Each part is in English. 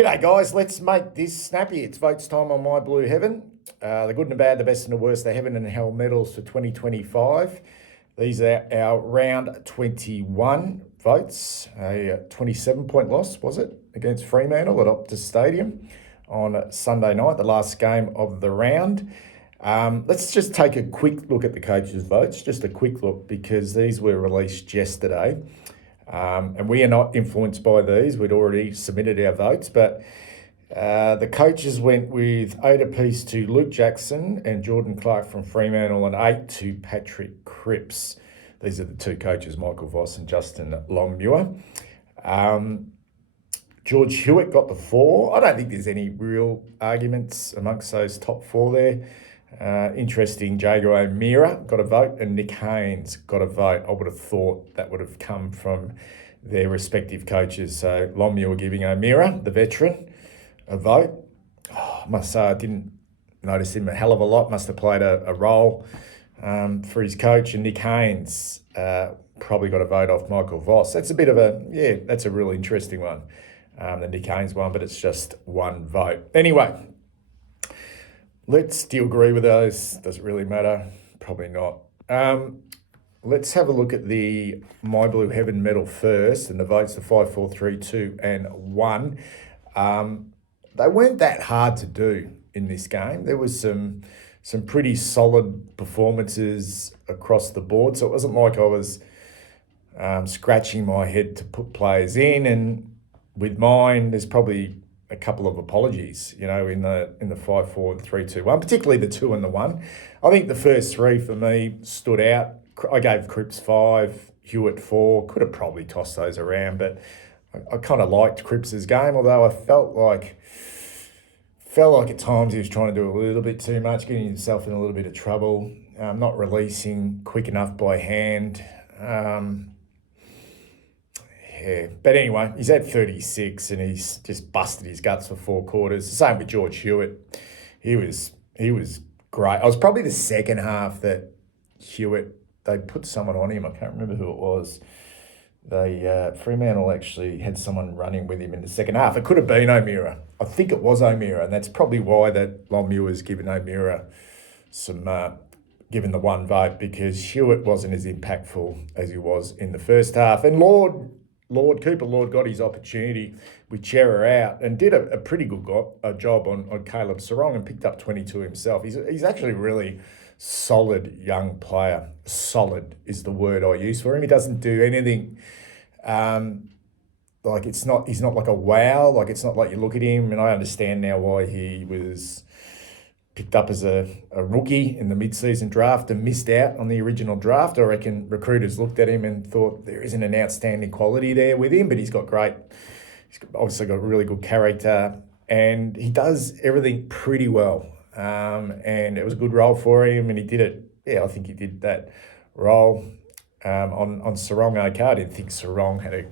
G'day guys, let's make this snappy. It's votes time on My Blue Heaven. The good and the bad, the best and the worst, the heaven and hell medals for 2025. These are our round 21 votes. A 27-point loss, was it, against Fremantle at Optus Stadium on Sunday night, the last game of the round. Let's just take a quick look at the coaches' votes, just a quick look, because these were released yesterday. And we are not influenced by these. We'd already submitted our votes, but the coaches went with 8 apiece to Luke Jackson and Jordan Clark from Fremantle and 8 to Patrick Cripps. These are the two coaches, Michael Voss and Justin Longmuir. George Hewitt got the 4. I don't think there's any real arguments amongst those top 4 there. Interesting, Jago O'Meara got a vote and Nick Haynes got a vote. I would have thought that would have come from their respective coaches. So Longmuir giving O'Meara, the veteran, a vote. I must say I didn't notice him a hell of a lot. Must have played a role for his coach. And Nick Haynes probably got a vote off Michael Voss. That's a bit of that's a really interesting one, the Nick Haynes one, but it's just one vote. Anyway, do you agree with those? Does it really matter? Probably not. Let's have a look at the My Blue Heaven medal first, and the votes, the 5, 4, 3, 2, and 1. They weren't that hard to do in this game. There was some pretty solid performances across the board, so it wasn't like I was scratching my head to put players in. And with mine, there's probably a couple of apologies, in the 5, 4, and 3, 2, 1, particularly the 2 and the 1. I think the first 3 for me stood out. I gave Cripps 5, Hewitt 4. Could have probably tossed those around, but I kind of liked Cripps's game, although I felt like at times he was trying to do a little bit too much, getting himself in a little bit of trouble, not releasing quick enough by hand. But anyway, he's at 36 and he's just busted his guts for 4 quarters. The same with George Hewitt. He was great. I was probably the second half that Hewitt, they put someone on him. I can't remember who it was. Fremantle actually had someone running with him in the second half. It could have been O'Meara. I think it was O'Meara, and that's probably why that Longmuir's given O'Meara given the 1 vote, because Hewitt wasn't as impactful as he was in the first half. And Cooper Lord got his opportunity with Chera out and did a pretty good job on Caleb Sarong and picked up 22 himself. He's actually a really solid young player. Solid is the word I use for him. He doesn't do anything he's not like a wow. Like, it's not like you look at him, and I understand now why he was picked up as a rookie in the mid-season draft and missed out on the original draft. I reckon recruiters looked at him and thought there isn't an outstanding quality there with him, but he's obviously got really good character, and he does everything pretty well. And it was a good role for him, and he did it. Yeah, I think he did that role on Sarong. Okay, I didn't think Sarong had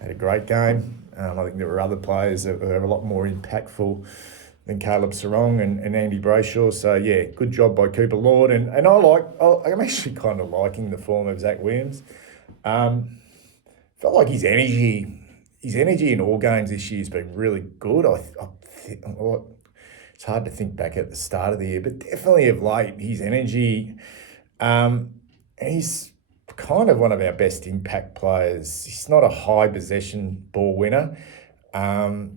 a great game. I think there were other players that were a lot more impactful than Caleb Sarong and Andy Brayshaw. So yeah, good job by Cooper Lord. And I'm actually kind of liking the form of Zach Williams. Felt like his energy in all games this year has been really good. It's hard to think back at the start of the year, but definitely of late, his energy, and he's kind of one of our best impact players. He's not a high possession ball winner, but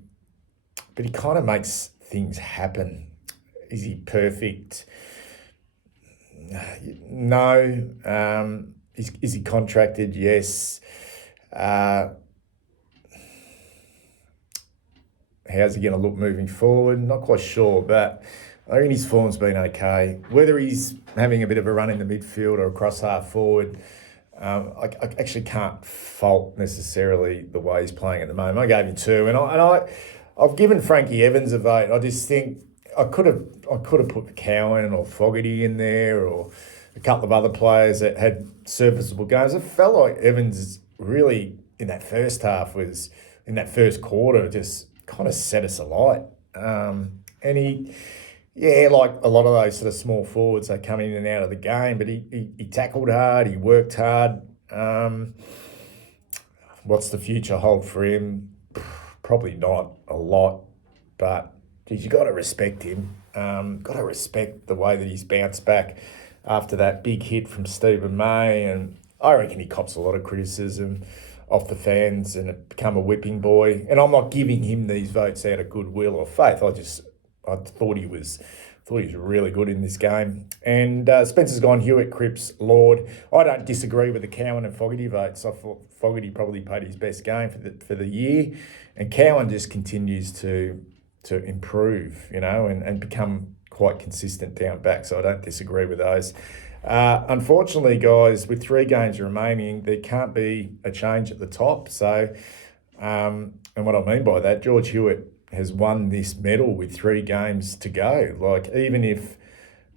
he kind of makes things happen. Is he perfect? No. Is he contracted? Yes. How's he going to look moving forward? Not quite sure, but I think his form's been okay. Whether he's having a bit of a run in the midfield or across half forward, I actually can't fault necessarily the way he's playing at the moment. I gave him 2, and I've given Frankie Evans a vote. I just think I could have put Cowan or Fogarty in there, or a couple of other players that had serviceable games. I felt like Evans really in that first half in that first quarter just kind of set us alight. And like a lot of those sort of small forwards, they come in and out of the game, but he tackled hard, he worked hard. What's the future hold for him? Probably not a lot, but geez, you got to respect him. Got to respect the way that he's bounced back after that big hit from Stephen May, and I reckon he cops a lot of criticism off the fans and have become a whipping boy. And I'm not giving him these votes out of goodwill or faith. I thought he was really good in this game. And Spencer's gone Hewitt, Cripps, Lord. I don't disagree with the Cowan and Fogarty votes. I thought Fogarty probably played his best game for the year, and Cowan just continues to improve, and become quite consistent down back. So I don't disagree with those. Unfortunately, guys, with 3 games remaining, there can't be a change at the top. So, and what I mean by that, George Hewitt has won this medal with 3 games to go. Like, even if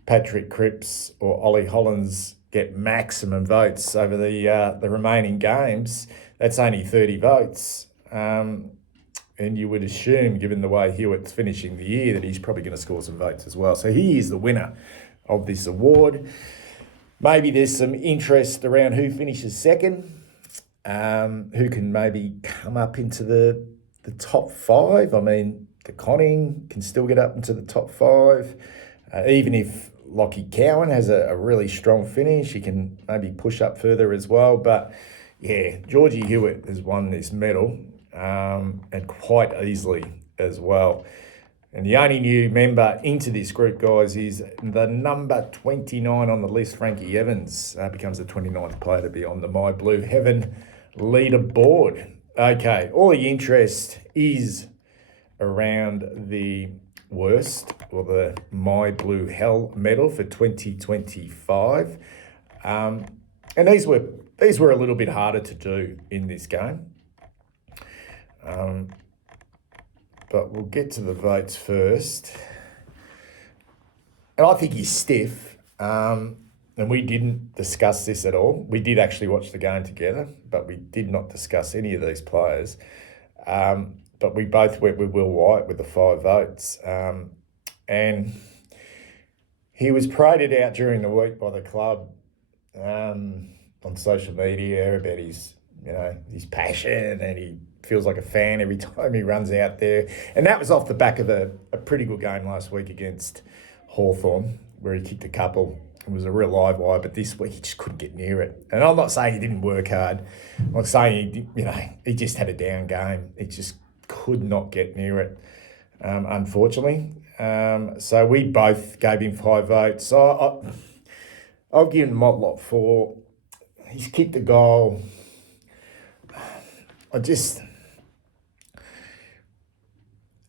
Patrick Cripps or Ollie Hollins get maximum votes over the remaining games, that's only 30 votes. And you would assume, given the way Hewitt's finishing the year, that he's probably going to score some votes as well. So he is the winner of this award. Maybe there's some interest around who finishes second, who can maybe come up into the top 5. I mean, De Conning can still get up into the top 5. Even if Lockie Cowan has a really strong finish, he can maybe push up further as well. But yeah, Georgie Hewitt has won this medal, and quite easily as well. And the only new member into this group, guys, is the number 29 on the list, Frankie Evans. Becomes the 29th player to be on the My Blue Heaven leaderboard. Okay, all the interest is around the worst, or the My Blue Hell medal for 2025. And these were a little bit harder to do in this game. But we'll get to the votes first. And I think he's stiff. And we didn't discuss this at all. We did actually watch the game together, but we did not discuss any of these players. But we both went with Will White with the 5 votes. And he was paraded out during the week by the club on social media about his passion, and he feels like a fan every time he runs out there. And that was off the back of a pretty good game last week against Hawthorn, where he kicked a couple. It was a real live wire, but this week he just couldn't get near it. And I'm not saying he didn't work hard. I'm not saying he just had a down game. He just could not get near it, unfortunately. So we both gave him 5 votes. So I'll give him Motlop 4. He's kicked a goal.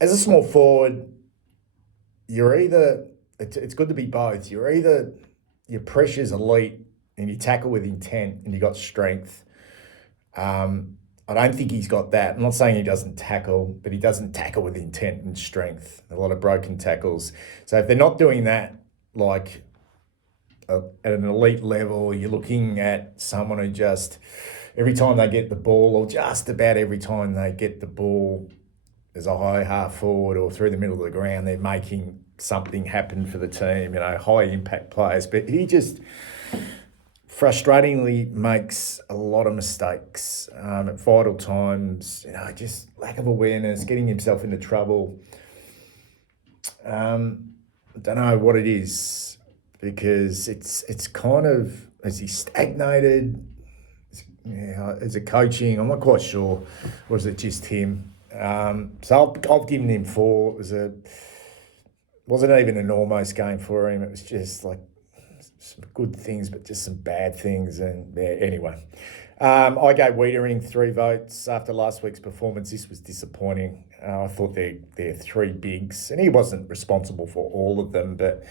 As a small forward, it's good to be both. Your pressure's elite and you tackle with intent and you got strength. I don't think he's got that. I'm not saying he doesn't tackle, but he doesn't tackle with intent and strength. A lot of broken tackles. So if they're not doing that, like at an elite level, you're looking at someone who just, every time they get the ball, or just about every time they get the ball, there's a high half forward or through the middle of the ground, they're making something happen for the team, high impact players. But he just frustratingly makes a lot of mistakes at vital times, just lack of awareness, getting himself into trouble. I don't know what it is, because it's kind of, has he stagnated? Is it coaching? I'm not quite sure. Or is it just him? So I've given him 4. Wasn't even an almost game for him. It was just like some good things, but just some bad things. And yeah, anyway, I gave Wiedering 3 votes after last week's performance. This was disappointing. I thought they're 3 bigs, and he wasn't responsible for all of them, but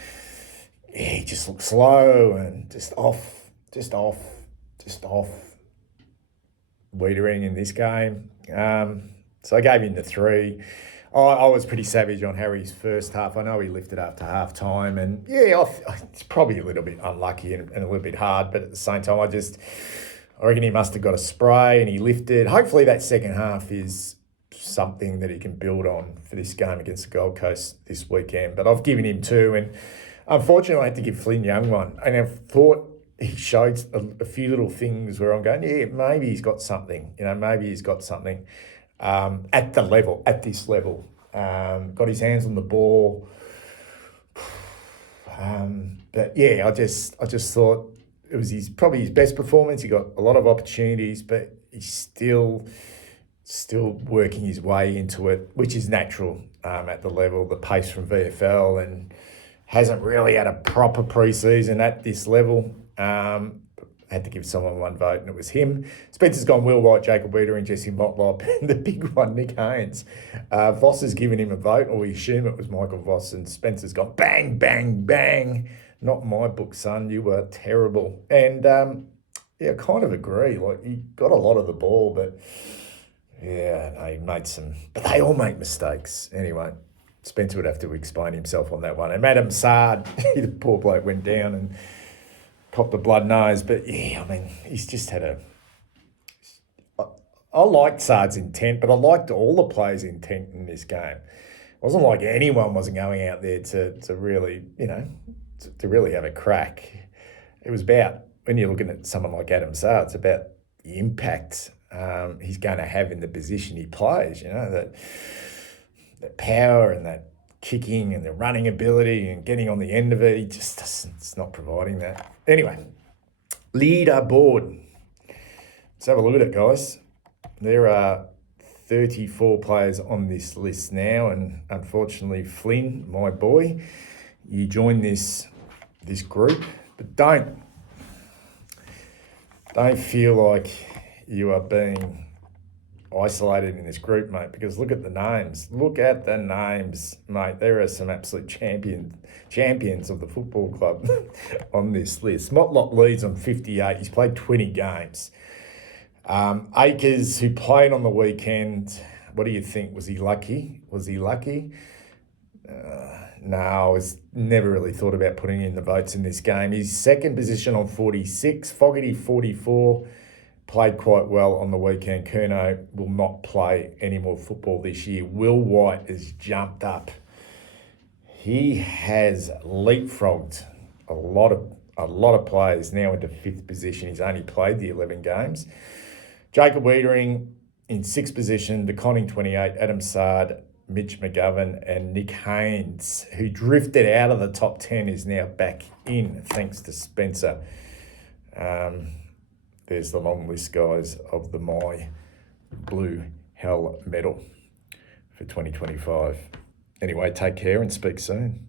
yeah, he just looked slow and just off Wiedering in this game. So I gave him the 3. I was pretty savage on Harry's first half. I know he lifted after half time, and yeah, it's probably a little bit unlucky and a little bit hard, but at the same time, I reckon he must have got a spray and he lifted. Hopefully that second half is something that he can build on for this game against the Gold Coast this weekend. But I've given him 2, and unfortunately I had to give Flynn Young 1. And I thought he showed a few little things where I'm going, yeah, maybe he's got something. Maybe he's got something. at this level. Got his hands on the ball. But yeah, I just thought it was probably his best performance. He got a lot of opportunities, but he's still working his way into it, which is natural at the level, the pace from VFL, and hasn't really had a proper pre-season at this level. Had to give someone one vote, and it was him. Spencer's gone Will White, Jacob Weeder, and Jesse Motlop, and the big one, Nick Haynes. Voss has given him a vote, or we assume it was Michael Voss, and Spencer's gone bang, bang, bang. Not my book, son. You were terrible. And yeah, I kind of agree. Like, he got a lot of the ball, but yeah, no, he made some. But they all make mistakes. Anyway, Spencer would have to explain himself on that one. And Madam Sard, the poor bloke went down and copped a blood nose. But yeah, I mean, he's just had I liked Sard's intent, but I liked all the players' intent in this game. It wasn't like anyone wasn't going out there to really, to really have a crack. It was about, when you're looking at someone like Adam Sard, it's about the impact he's going to have in the position he plays, that power and that kicking and the running ability and getting on the end of it. He just doesn't, it's not providing that. Anyway, leaderboard. Let's have a look at it, guys. There are 34 players on this list now, and unfortunately, Flynn, my boy, you join this group, but don't feel like you are being isolated in this group, mate, because look at the names. Look at the names, mate. There are some absolute champions of the football club on this list. Motlop leads on 58. He's played 20 games. Akers, who played on the weekend, what do you think? Was he lucky? No, I was never really thought about putting in the votes in this game. He's second position on 46. Fogarty, 44. Played quite well on the weekend. Curnow will not play any more football this year. Will White has jumped up. He has leapfrogged a lot of players now into fifth position. He's only played the 11 games. Jacob Wiedering in sixth position, DeConning 28, Adam Sard, Mitch McGovern, and Nick Haynes, who drifted out of the top 10, is now back in thanks to Spencer. There's the long list, guys, of the My Blue Hell medal for 2025. Anyway, take care and speak soon.